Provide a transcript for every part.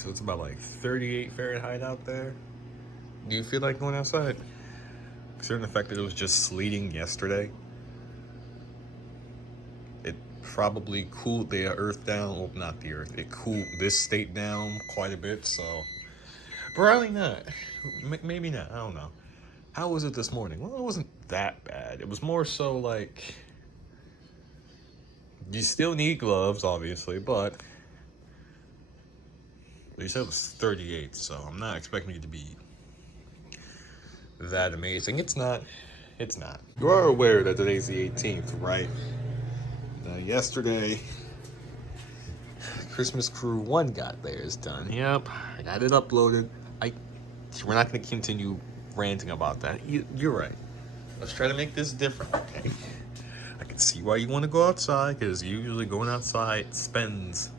So it's about like 38 Fahrenheit out there. Do you feel like going outside? Considering the fact that it was just sleeting yesterday, it probably cooled the earth down. Well, not the earth. It cooled this state down quite a bit, so probably not. Maybe not. I don't know. How was it this morning? Well, it wasn't that bad. It was more so like you still need gloves, obviously, but you said it was 38, so I'm not expecting it to be that amazing. It's not. It's not. You are aware that today's the 18th, right? Yesterday, Christmas Crew 1 got theirs done. Yep, I got it uploaded. We're not going to continue ranting about that. You're right. Let's try to make this different, okay? I can see why you want to go outside, because usually going outside spends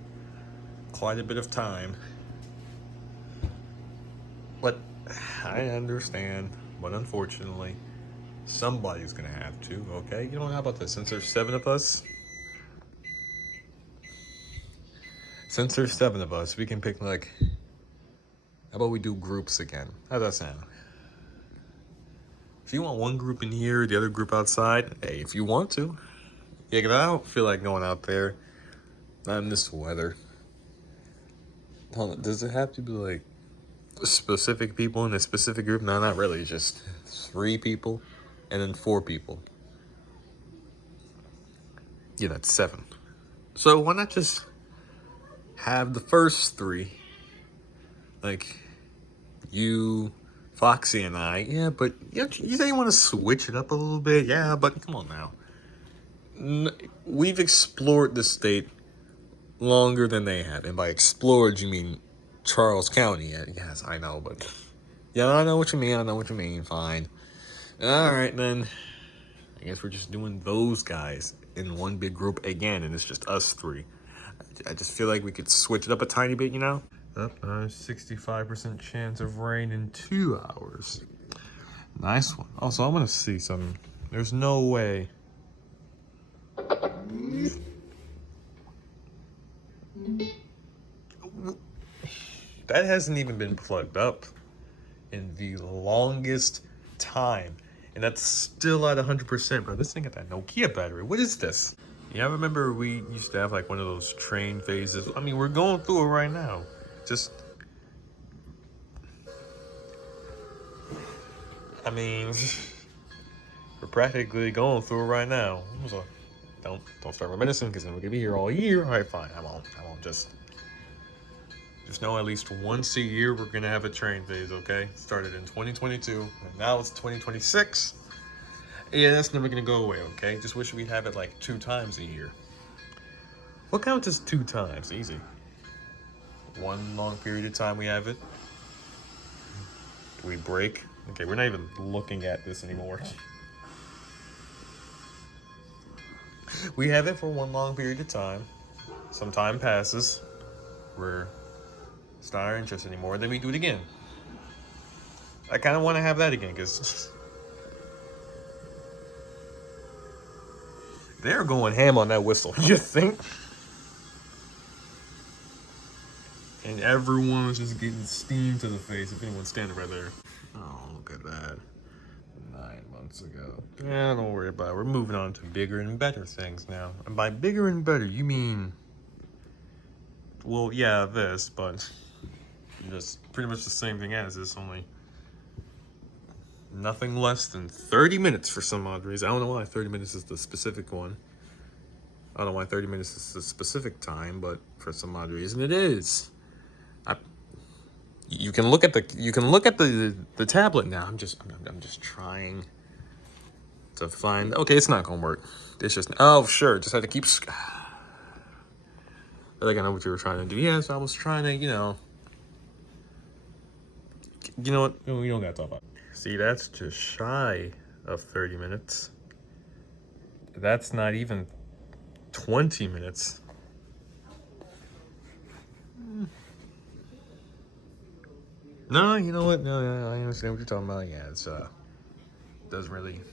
quite a bit of time. But I understand. But unfortunately, somebody's going to have to, okay? You know, how about this? Since there's 7 of us, we can pick, like, how about we do groups again? How's that sound? If you want one group in here, the other group outside, hey, if you want to. Yeah, because I don't feel like going out there. Not in this weather. Hold on, does it have to be, like, specific people in a specific group? No, not really. Just 3 people and then 4 people. Yeah, that's 7. So why not just have the first 3, like you, Foxy, and I? Yeah, but you say you want to switch it up a little bit. Yeah, but come on now. We've explored the state longer than they have, and by explored you mean Charles County. Yes, I know, but yeah, I know what you mean. Fine. All right, then. I guess we're just doing those guys in one big group again, and it's just us 3. I just feel like we could switch it up a tiny bit, you know? 65% chance of rain in 2 hours. Nice one. Also, I want to see something. There's no way. That hasn't even been plugged up in the longest time. And that's still at 100%, bro. This thing got that Nokia battery. What is this? Yeah, I remember we used to have like one of those train phases. I mean, we're going through it right now. Just, I mean, we're practically going through it right now. So don't start reminiscing, because then we're gonna be here all year. All right, fine. I won't. Just know at least once a year we're gonna have a train phase. Okay, started in 2022, and now it's 2026. Yeah, that's never gonna go away. Okay, just wish we'd have it like 2 times a year. What counts as 2 times? Easy. One long period of time we have it. Do we break? Okay, we're not even looking at this anymore. We have it for one long period of time. Some time passes. It's not our interest anymore. Then we do it again. I kind of want to have that again, because they're going ham on that whistle. You think? And everyone's just getting steam to the face if anyone's standing right there. Oh, look at that. 9 months ago. Yeah, don't worry about it. We're moving on to bigger and better things now. And by bigger and better, you mean, well, yeah, this, but just pretty much the same thing as this, only nothing less than 30 minutes for some odd reason. I don't know why 30 minutes is the specific one. I don't know why 30 minutes is the specific time, but for some odd reason it is. You can look at the tablet now. I'm just trying to find. Okay, it's not gonna work. It's just, oh sure, just had to keep. I think I know what you were trying to do. Yes, I was trying to, you know what? We don't gotta talk about it. See, that's just shy of 30 minutes. That's not even 20 minutes. No, you know what? No, I understand what you're talking about. Yeah, it's doesn't really. You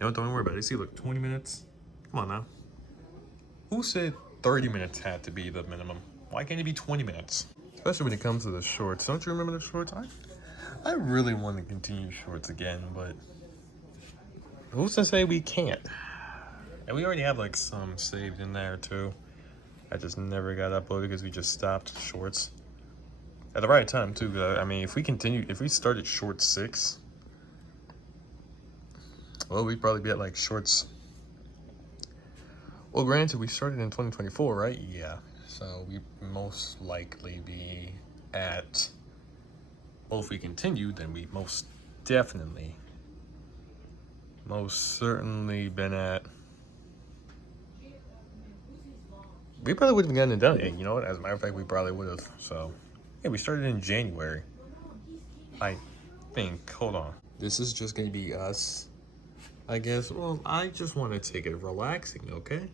know what? Don't worry about it. See, look, 20 minutes. Come on now. Who said 30 minutes had to be the minimum. Why can't it be 20 minutes? Especially when it comes to the shorts. Don't you remember the shorts? I really want to continue shorts again, but who's to say we can't? And we already have like some saved in there too. I just never got uploaded because we just stopped shorts at the right time too. I mean, if we started short 6, well, we'd probably be at like shorts. Well, granted, we started in 2024, right? Yeah. So we most likely be at. Well, if we continue, then we most certainly been at. We probably would have gotten it done. And you know what? As a matter of fact, we probably would have. So, yeah, we started in January. I think. Hold on. This is just going to be us, I guess. Well, I just want to take it relaxing, okay?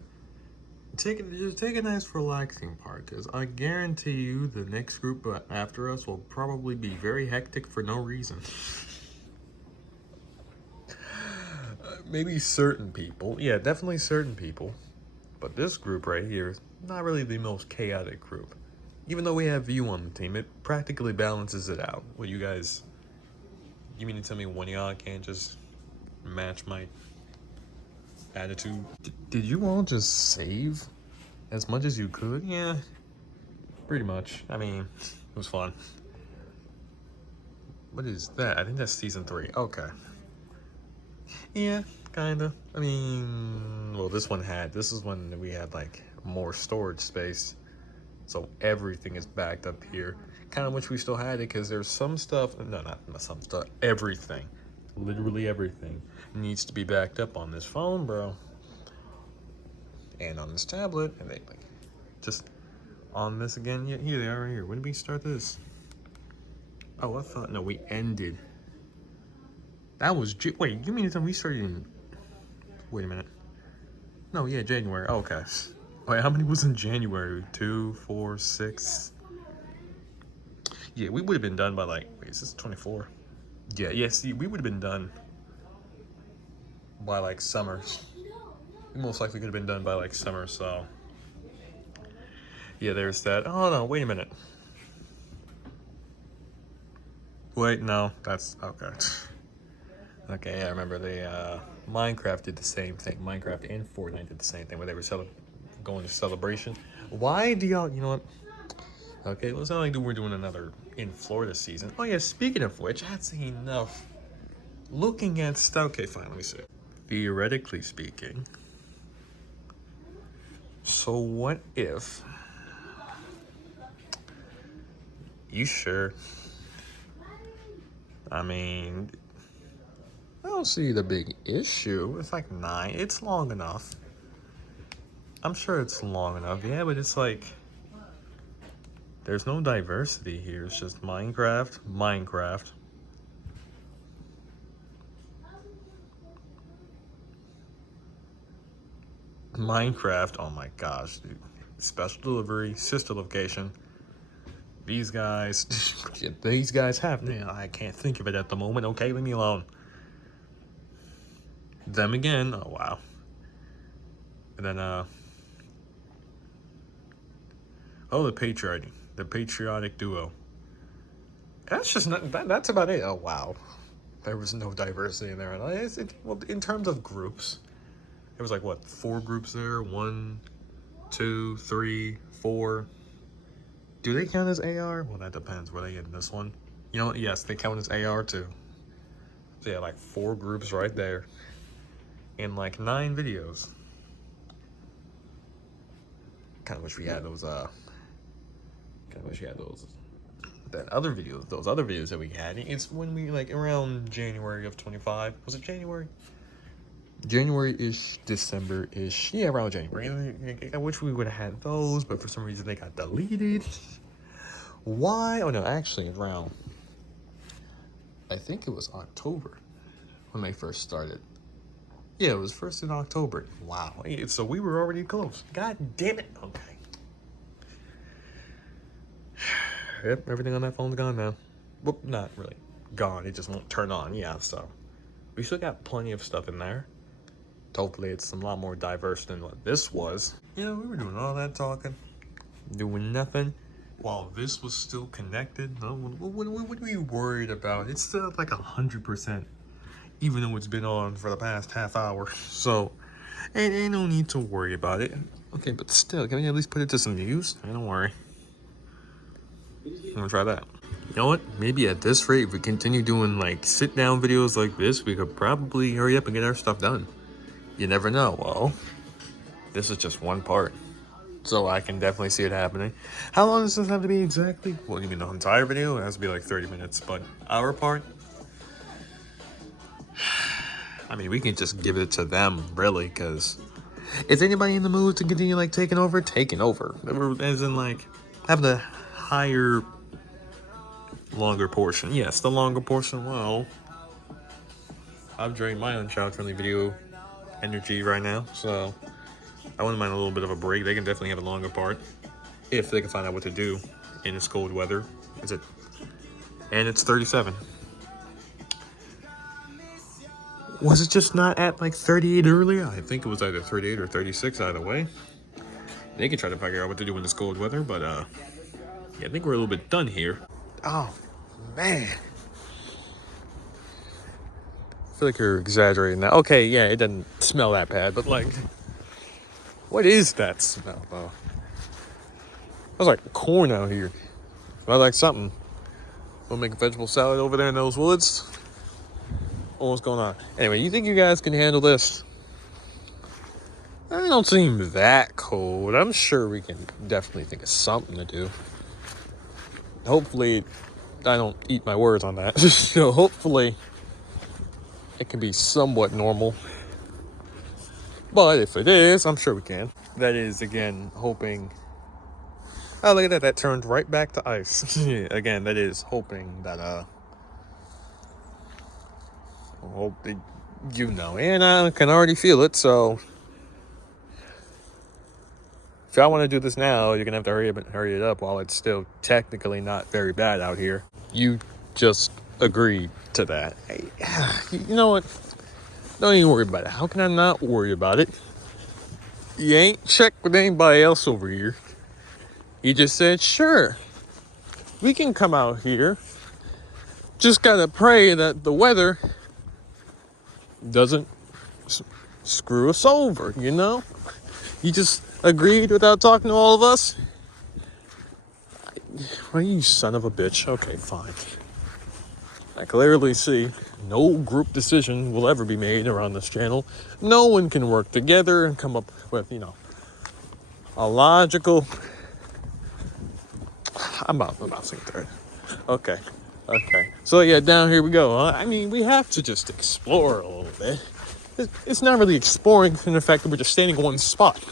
Just take a nice relaxing part, because I guarantee you the next group after us will probably be very hectic for no reason. Maybe certain people. Yeah, definitely certain people. But this group right here is not really the most chaotic group. Even though we have you on the team, it practically balances it out. Well, you mean to tell me one of y'all can't just match my attitude? Did you all just save as much as you could? Yeah, pretty much. I mean, it was fun. What is that? I think that's season 3. Okay. Yeah, kinda. I mean, well, this is when we had like more storage space. So everything is backed up here. Kind of wish we still had it because there's some stuff, no, not some stuff, everything, literally everything needs to be backed up on this phone, bro. And on this tablet, and they like, just on this again. Yeah, here they are right here. When did we start this? Oh, I thought, no, we ended. That was, wait, you mean to tell me we started in, wait a minute. No, yeah, January, okay. Wait, how many was in January? 2, 4, 6. Yeah, we would have been done by like, wait, is this 24? Yeah, see, we would have been done by like summers. We most likely could have been done by like summer, so. Yeah, there's that. Oh no, wait a minute. Wait, no, that's, okay. Okay, yeah, I remember Minecraft did the same thing. Minecraft and Fortnite did the same thing where they were going to celebration. Why do y'all, you know what? Okay, let's not like we're doing another in Florida season. Oh yeah, speaking of which, that's enough. Looking at stuff. Okay, fine, let me see. Theoretically speaking. So what if? You sure? I mean, I don't see the big issue. It's like 9. It's long enough. I'm sure it's long enough. Yeah, but it's like there's no diversity here. It's just Minecraft. Oh my gosh, dude. Special delivery, sister location. These guys have. I can't think of it at the moment. Okay, leave me alone. Them again. Oh wow. And then the patriotic duo. That's just not. That's about it. Oh wow. There was no diversity in there. Well, in terms of groups, it was like what, 4 groups there? 1, 2, 3, 4. Do they count as AR? Well, that depends. Were they in this one? You know what? Yes, they count as AR too. So yeah, like 4 groups right there. In like 9 videos. Kind of wish we had those. Those other videos that we had. It's when we like around January of 25. Was it January? January-ish, December-ish. Yeah, around January. I wish we would have had those, but for some reason they got deleted. Why? Oh no, actually around, I think it was October when they first started. Yeah, it was first in October. Wow. So we were already close. God damn it. Okay. Yep, everything on that phone's gone now. Well, not really gone. It just won't turn on. Yeah, so we still got plenty of stuff in there. Hopefully it's a lot more diverse than what this was. You know, we were doing all that talking, doing nothing, while this was still connected. No, what are we worried about? It's still like 100%, even though it's been on for the past half hour. So, ain't no need to worry about it. Okay, but still, can we at least put it to some views? Hey, don't worry. I'm gonna try that. You know what? Maybe at this rate, if we continue doing like sit-down videos like this, we could probably hurry up and get our stuff done. You never know. Well, this is just one part, so I can definitely see it happening. How long does this have to be exactly? Well, you mean the entire video? It has to be like 30 minutes, but our part? I mean, we can just give it to them, really, because is anybody in the mood to continue like taking over? As in like having a higher, longer portion. Yes, the longer portion. Well, I've drained my own child-friendly video energy right now, so I wouldn't mind a little bit of a break. They can definitely have a longer part if they can find out what to do in this cold weather. Is it? And it's 37. Was it just not at like 38 earlier? I think it was either 38 or 36 either way. They can try to figure out what to do in this cold weather, but yeah, I think we're a little bit done here. Oh, man. I feel like you're exaggerating now. Okay, yeah, it doesn't smell that bad, but like, what is that smell, though? Smells like corn out here. Smells like something. We'll make a vegetable salad over there in those woods. What's going on? Anyway, you think you guys can handle this? I don't seem that cold. I'm sure we can definitely think of something to do. Hopefully, I don't eat my words on that. So hopefully, it can be somewhat normal. But if it is, I'm sure we can. That is, again, hoping... Oh, look at that. That turned right back to ice. Again, that is hoping that, hope that, you know, and I can already feel it, so... If y'all want to do this now, you're going to have to hurry it up while it's still technically not very bad out here. You just agreed to that. Hey, you know what? Don't even worry about it. How can I not worry about it? You ain't checked with anybody else over here. You just said, sure, we can come out here. Just got to pray that the weather doesn't screw us over, you know? You just agreed without talking to all of us? Well, you son of a bitch. Okay, fine. I clearly see no group decision will ever be made around this channel. No one can work together and come up with, you know, a logical... I'm about to sing third. Okay. So yeah, down here we go. I mean, we have to just explore a little bit. It's not really exploring in the fact that we're just standing in one spot.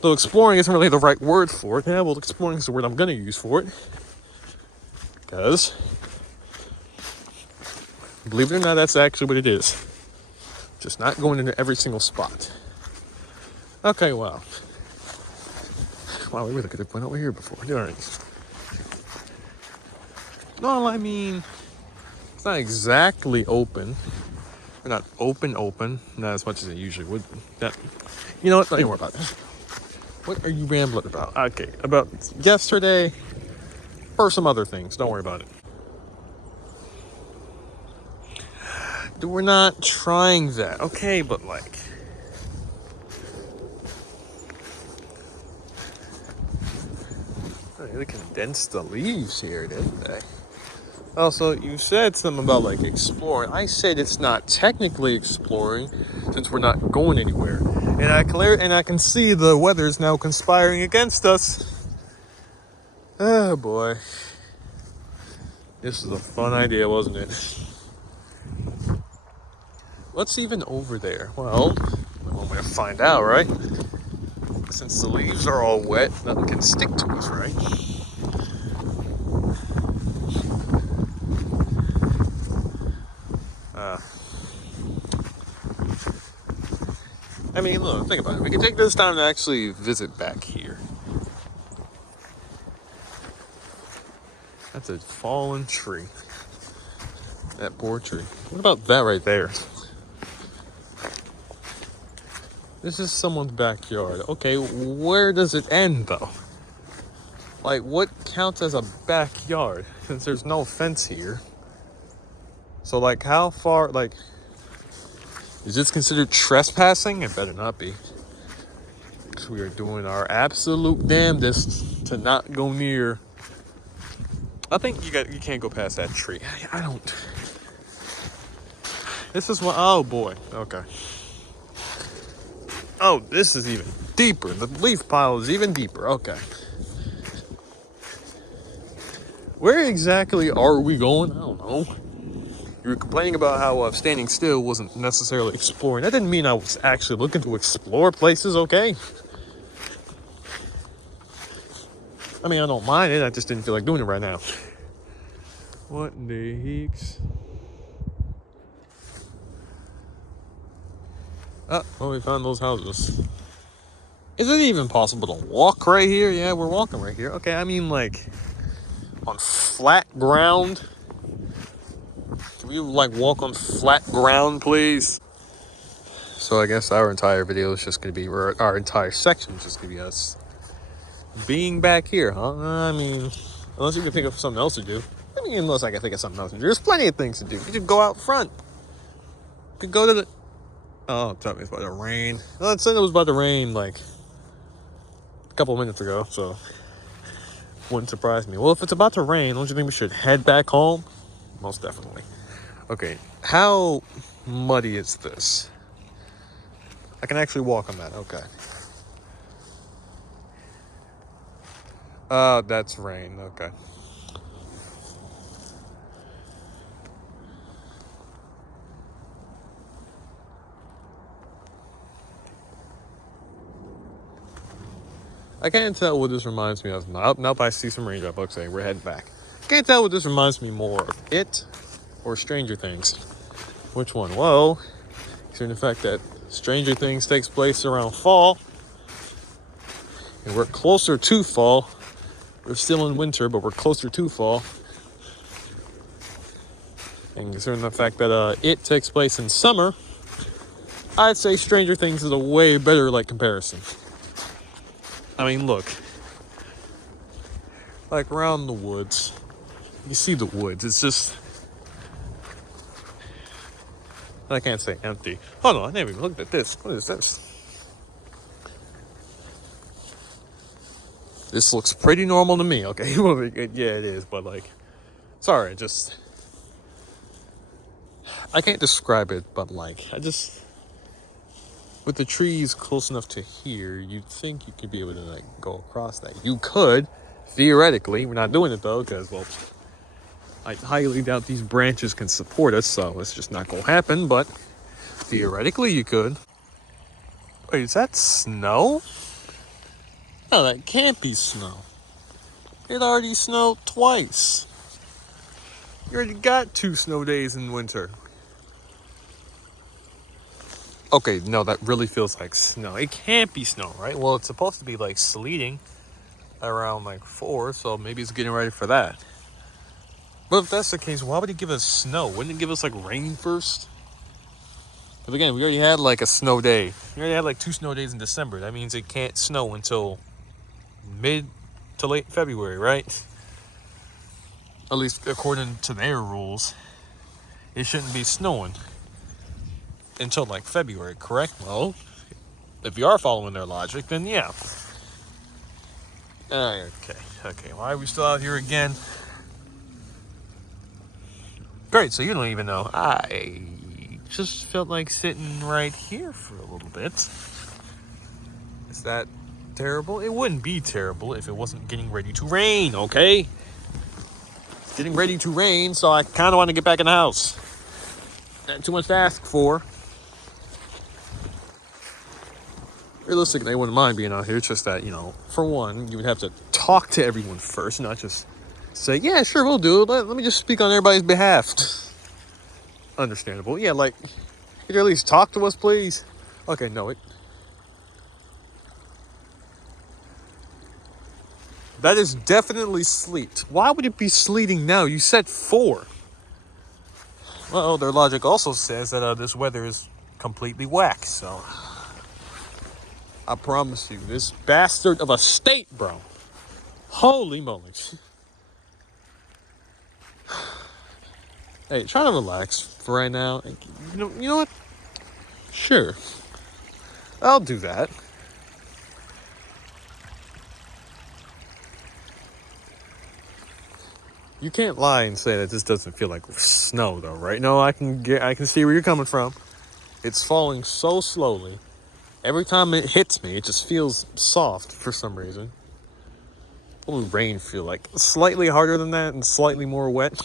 Though exploring isn't really the right word for it. Yeah, well, exploring is the word I'm going to use for it. Because, believe it or not, that's actually what it is. Just not going into every single spot. Okay, wow. Wow, we really could have went over here before. Alright. No, I mean, it's not exactly open. We're not open, not as much as it usually would. That, you know what? Don't even worry about it. What are you rambling about? Okay, about yesterday or some other things. Don't worry about it. We're not trying that. Okay, but like... They condensed the leaves here, didn't they? Also, you said something about like exploring. I said it's not technically exploring since we're not going anywhere. And I can see the weather is now conspiring against us. Oh boy. This is a fun idea, wasn't it? What's even over there? Well, one way to find out, right? Since the leaves are all wet, nothing can stick to us, right? I mean, look, think about it. We can take this time to actually visit back here. That's a fallen tree. That poor tree. What about that right there? This is someone's backyard. Okay, where does it end though? Like, what counts as a backyard? Since there's no fence here. So, like, how far, like, is this considered trespassing? It better not be. Because we are doing our absolute damnedest to not go near. I think you can't go past that tree. I don't. This is one. Oh boy. Okay. Oh, this is even deeper. The leaf pile is even deeper. Okay. Where exactly are we going? I don't know. You were complaining about how standing still wasn't necessarily exploring. That didn't mean I was actually looking to explore places, okay? I mean, I don't mind it. I just didn't feel like doing it right now. What in the heeks? Oh, well, we found those houses. Is it even possible to walk right here? Yeah, we're walking right here. Okay, I mean, like, on flat ground. Can we, like, walk on flat ground, please? So I guess our entire video is just going to be, or our entire section is just going to be us being back here, huh? I mean, unless you can think of something else to do. I mean, unless I can think of something else to do. There's plenty of things to do. You could go out front. You could go to the... Oh, tell me it's about to rain. Well, it said it was about to rain, like, a couple of minutes ago, so... Wouldn't surprise me. Well, if it's about to rain, don't you think we should head back home? Most definitely. Okay, how muddy is this? I can actually walk on that, okay. That's rain, okay. I can't tell what this reminds me of. Nope, I see some raindrop. Okay, we're heading back. Can't tell what this reminds me more of, It or Stranger Things. Which one? Well, considering the fact that Stranger Things takes place around fall, and we're closer to fall. We're still in winter, but we're closer to fall. And considering the fact that It takes place in summer, I'd say Stranger Things is a way better, like, comparison. I mean, look. Like, around the woods. You see the woods. It's just... I can't say empty. Oh, no, I never even looked at this. What is this? This looks pretty normal to me, okay? Yeah, it is, but, like... Sorry, just... I can't describe it, but, like, I just... With the trees close enough to here, you'd think you could be able to, like, go across that. You could, theoretically. We're not doing it, though, because, well, I highly doubt these branches can support us, so it's just not going to happen, but theoretically you could. Wait, is that snow? No, that can't be snow. It already snowed twice. You already got 2 snow days in winter. Okay, no, that really feels like snow. It can't be snow, right? Well, it's supposed to be, like, sleeting around, like, 4, so maybe it's getting ready for that. But if that's the case, why would he give us snow? Wouldn't it give us, like, rain first? Because, again, we already had, like, a snow day. We already had, like, 2 snow days in December. That means it can't snow until mid to late February, right? At least according to their rules. It shouldn't be snowing until, like, February, correct? Well, if you are following their logic, then yeah. Okay. Why are we still out here again? Great, so you don't even know. I just felt like sitting right here for a little bit. Is that terrible? It wouldn't be terrible if it wasn't getting ready to rain, okay? It's getting ready to rain, so I kind of want to get back in the house. Not too much to ask for. Realistically, they wouldn't mind being out here. It's just that, you know, for one, you would have to talk to everyone first, not just say, yeah, sure, we'll do it. Let me just speak on everybody's behalf. Understandable. Yeah, like, could you at least talk to us, please? Okay, no, that is definitely sleet. Why would it be sleeting now? You said 4. Well, their logic also says that this weather is completely whack, so... I promise you, this bastard of a state, bro. Holy moly. Hey, try to relax for right now. You know what? Sure. I'll do that. You can't lie and say that this doesn't feel like snow, though, right? No, I can see where you're coming from. It's falling so slowly. Every time it hits me, it just feels soft for some reason. What would rain feel like? Slightly harder than that and slightly more wet.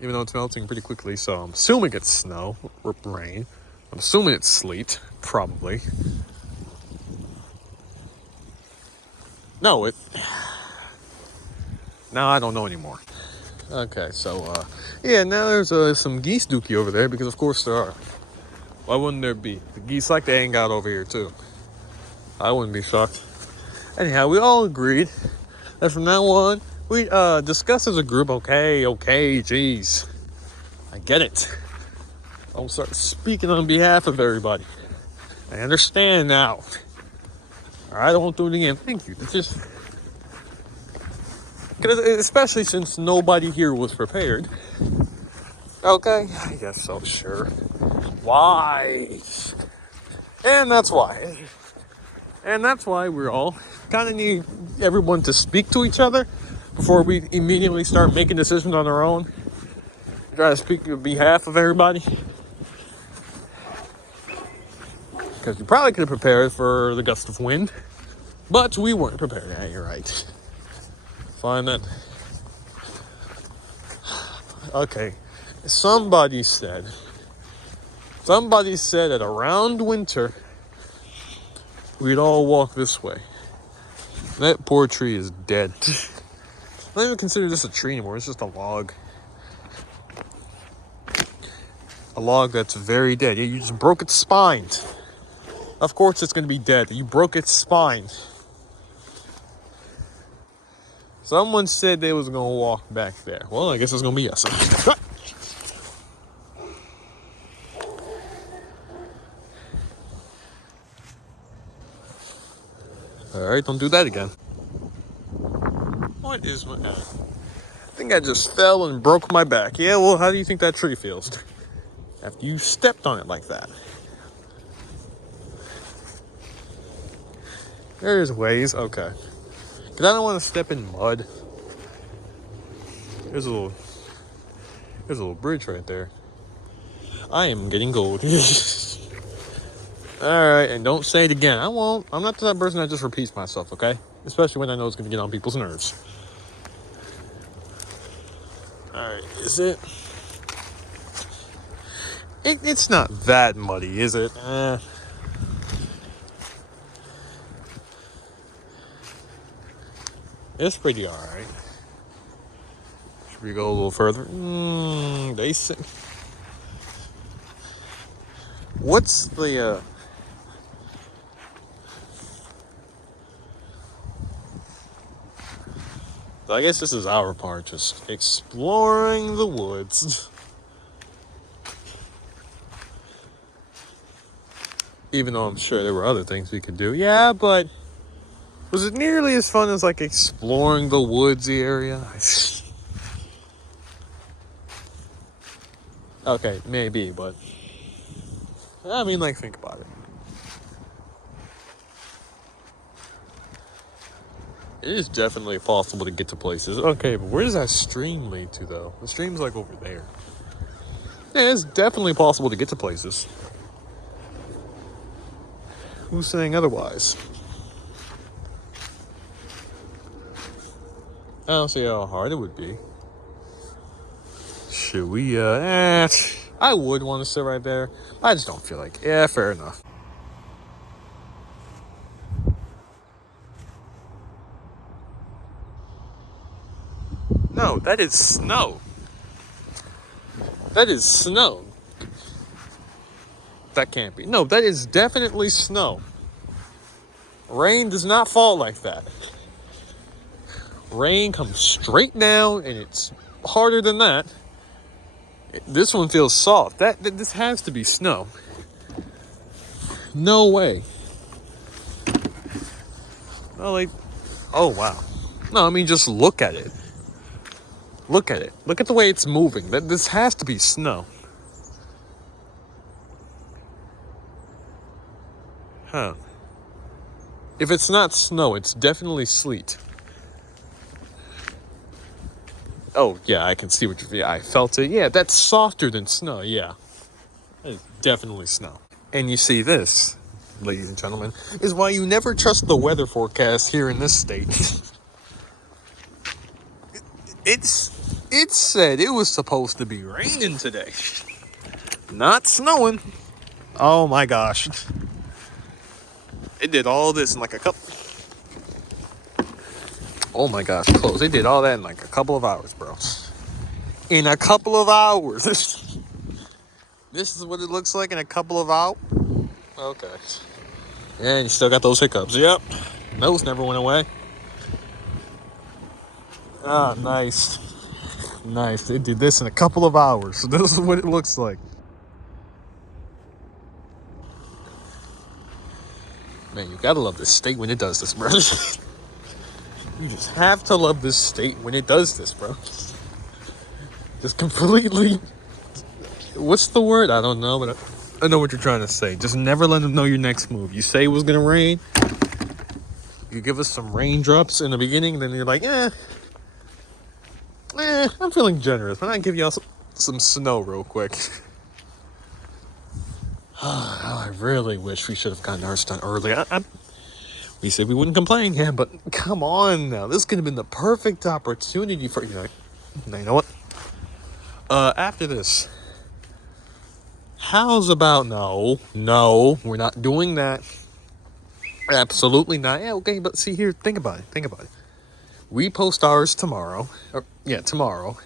Even though it's melting pretty quickly, so I'm assuming it's snow or rain. I'm assuming it's sleet, probably. No, now I don't know anymore. Okay, so, yeah, now there's some geese dookie over there, because of course there are. Why wouldn't there be? The geese like to hang out over here, too. I wouldn't be shocked. Anyhow, we all agreed that from now on, we discuss as a group. Okay, jeez. I get it. I'll start speaking on behalf of everybody. I understand now. Alright, I won't do it again. Thank you. It's just... especially since nobody here was prepared. Okay, I guess so, sure. Why? And that's why. And that's why we're all kind of need everyone to speak to each other before we immediately start making decisions on our own. Try to speak on behalf of everybody. Because we probably could have prepared for the gust of wind. But we weren't prepared. Yeah, you're right. Fine then. Okay. Somebody said that around winter, we'd all walk this way. That poor tree is dead. I don't even consider this a tree anymore. It's just a log. A log that's very dead. Yeah, you just broke its spine. Of course it's going to be dead. You broke its spine. Someone said they was going to walk back there. Well, I guess it's going to be us. Alright, don't do that again. What is my... I think I just fell and broke my back. Yeah, well, how do you think that tree feels? After you stepped on it like that. There's ways, okay. Because I don't want to step in mud. There's a little bridge right there. I am getting gold. Alright, and don't say it again. I won't. I'm not the type of person that just repeats myself, okay? Especially when I know it's going to get on people's nerves. Alright, is it? It's not that muddy, is it? It's pretty alright. Should we go a little further? They say... What's the, I guess this is our part, just exploring the woods. Even though I'm sure there were other things we could do. Yeah, but was it nearly as fun as, like, exploring the woodsy area? Okay, maybe, but... I mean, like, think about it. It is definitely possible to get to places. Okay, but where does that stream lead to, though? The stream's, like, over there. Yeah, it's definitely possible to get to places. Who's saying otherwise? I don't see how hard it would be. Should we, I would want to sit right there. I just don't feel like it. Yeah, fair enough. No, that is snow. That is snow. That can't be. No, that is definitely snow. Rain does not fall like that. Rain comes straight down, and it's harder than that. This one feels soft. This has to be snow. No way. No, like, oh wow. No, I mean just look at it. Look at it. Look at the way it's moving. This has to be snow. Huh. If it's not snow, it's definitely sleet. Oh, yeah, I can see what you're... Yeah, I felt it. Yeah, that's softer than snow, yeah. It's definitely snow. And you see this, ladies and gentlemen, is why you never trust the weather forecast here in this state. It said it was supposed to be raining today. Not snowing. Oh my gosh. It did all this in like a couple... Oh my gosh, close. They did all that in like a couple of hours, bro. In a couple of hours. This is what it looks like in a couple of hours. Okay. And you still got those hiccups. Yep. Those never went away. Ah, nice. Nice. They did this in a couple of hours. So this is what it looks like. Man, you gotta love this state when it does this, bro. You just have to love this state when it does this, bro. Just completely... What's the word? I don't know, but I know what you're trying to say. Just never let them know your next move. You say it was gonna rain. You give us some raindrops in the beginning, then you're like, I'm feeling generous. Why not give y'all some snow real quick? I really wish we should have gotten ours done early. We said we wouldn't complain, yeah, but come on now. This could have been the perfect opportunity for you know what? After this, how's about no, we're not doing that. Absolutely not. Yeah, okay, but see here, think about it. We post ours tomorrow. Tomorrow.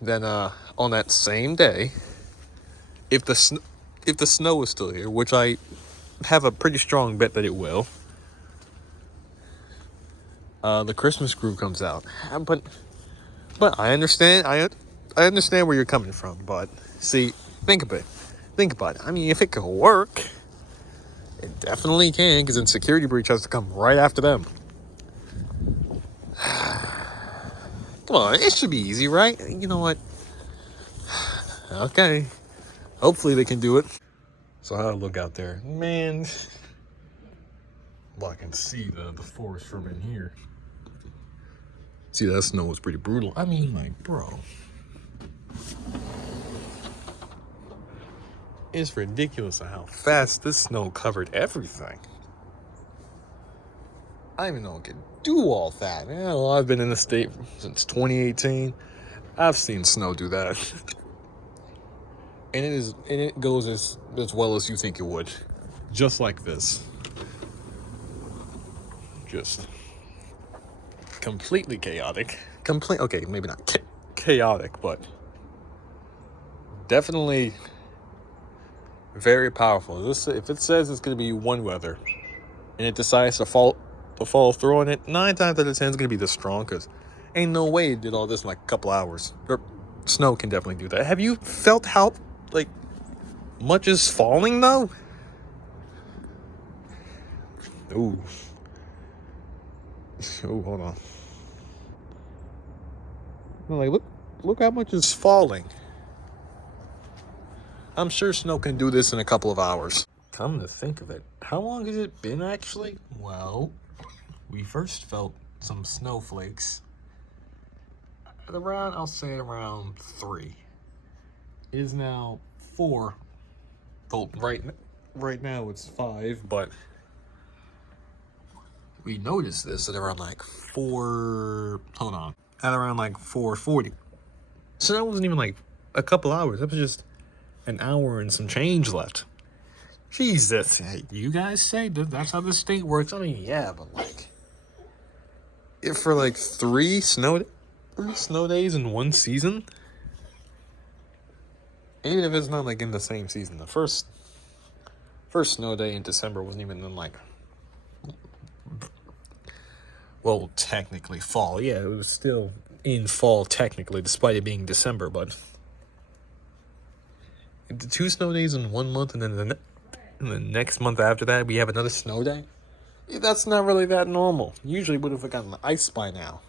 Then on that same day, if the snow is still here, which I have a pretty strong bet that it will, the Christmas crew comes out. But I understand. I understand where you're coming from. But see, think about it. I mean, if it could work, it definitely can. Because then security breach has to come right after them. Come on, it should be easy, right? You know what? Okay. Hopefully they can do it. So how to look out there? Man, well, I can see the forest from in here. See, that snow was pretty brutal. I mean, like, bro. It's ridiculous how fast this snow covered everything. I didn't even know it could do all that. Yeah, well, I've been in the state since 2018. I've seen snow do that. And it goes as well as you think it would. Just like this. Just completely chaotic. Okay, maybe not chaotic, but definitely very powerful. If it says it's going to be one weather and it decides to fall through on it, 9 times out of 10 is going to be this strong, because ain't no way it did all this in like a couple hours. Snow can definitely do that. Have you felt how like much is falling though? Ooh, hold on. Like, look how much is falling. I'm sure snow can do this in a couple of hours. Come to think of it, how long has it been actually? Well, we first felt some snowflakes at around, I'll say around 3. It is now 4. Well, right now it's 5, but we noticed this at around like 4. Hold on, at around like 4:40. So that wasn't even like a couple hours. That was just an hour and some change left. Jesus, hey, you guys say that's how the state works. I mean, yeah, but like, if for like 3 snow days in one season, even if it's not like in the same season, the first snow day in December wasn't even in like, well, technically fall. Yeah, it was still in fall technically, despite it being December, but the 2 snow days in 1 month, and then the next month after that we have another snow day. That's not really that normal. Usually would have gotten ice by now.